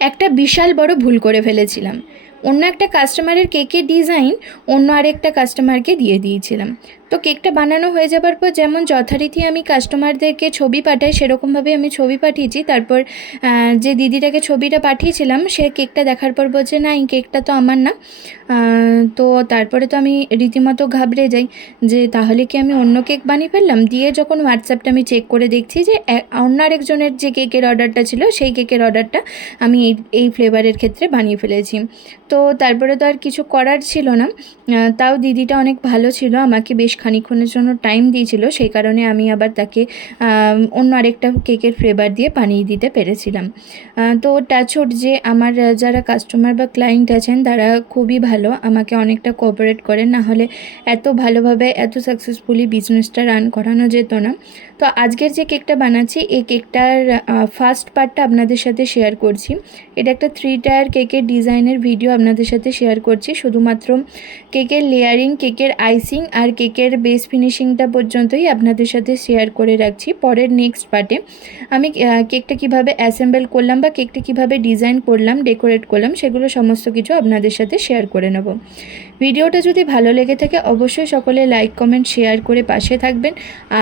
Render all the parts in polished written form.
একটা বিশাল বড় ভুল করে ফেলেছিলাম। অন্য একটা কাস্টমারের কেকের ডিজাইন অন্য আরেকটা কাস্টমারকে দিয়ে দিয়েছিলাম। তো কেকটা বানানো হয়ে যাবার পর যেমন যথারীতি আমি কাস্টমারদেরকে ছবি পাঠাই, সেরকমভাবে আমি ছবি পাঠিয়েছি। তারপর যে দিদিটাকে ছবিটা পাঠিয়েছিলাম সে কেকটা দেখার পর বলছে, না এই কেকটা তো আমার না। তো তারপরে তো আমি রীতিমতো ঘাবড়ে যাই যে তাহলে কি আমি অন্য কেক বানিয়ে ফেললাম। দিয়ে যখন হোয়াটসঅ্যাপটা আমি চেক করে দেখছি যে অন্য আরেকজনের যে কেকের অর্ডারটা ছিল সেই কেকের অর্ডারটা আমি এই ফ্লেভারের ক্ষেত্রে বানিয়ে ফেলেছি। তো তারপরে তো আর কিছু করার ছিল না। তাও দিদিটা অনেক ভালো ছিল, আমাকে বেশ খানিকক্ষণের জন্য টাইম দিয়েছিল, সেই কারণে আমি আবার তাকে অন্য আরেকটা কেকের ফ্লেভার দিয়ে বানিয়ে দিতে পেরেছিলাম। তো টাচউড যে আমার যারা কাস্টমার বা ক্লায়েন্ট আছেন তারা খুবই ভালো, আমাকে অনেকটা কোঅপারেট করেন, না হলে এত ভালোভাবে এত সাকসেসফুলি বিজনেসটা রান করানো যেত না। তো আজকের যে কেকটা বানাচ্ছি এই কেকটার ফার্স্ট পার্টটা আপনাদের সাথে শেয়ার করছি। এটা একটা 3 টায়ার কেকের ডিজাইনের ভিডিও আপনাদের সাথে শেয়ার করছি। শুধুমাত্র কেকের লেয়ারিং, কেকের আইসিং আর কেকের বেস ফিনিশিংটা পর্যন্তই আপনাদের সাথে শেয়ার করে রাখছি। পরের নেক্সট পার্টে আমি কেকটা কিভাবে অ্যাসেম্বল করলাম বা কেকটা কিভাবে ডিজাইন করলাম, ডেকোরেট করলাম, সেগুলো সমস্ত কিছু আপনাদের সাথে শেয়ার করে নেব। ভিডিওটা যদি ভালো লেগে থাকে অবশ্যই সকলে লাইক, কমেন্ট, শেয়ার করে পাশে থাকবেন।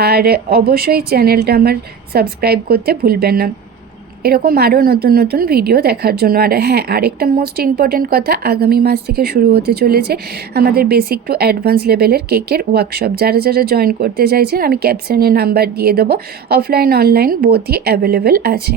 আর অবশ্যই চ্যানেলটা আমার সাবস্ক্রাইব করতে ভুলবেন না এরকম আরও নতুন নতুন ভিডিও দেখার জন্য। আর হ্যাঁ, আরেকটা মোস্ট ইম্পর্ট্যান্ট কথা, আগামী মাস থেকে শুরু হতে চলেছে আমাদের বেসিক টু অ্যাডভান্স লেভেলের কেকের ওয়ার্কশপ। যারা যারা জয়েন করতে চাইছেন আমি ক্যাপশনে নাম্বার দিয়ে দেবো, অফলাইন অনলাইন বোথই অ্যাভেলেবেল আছে।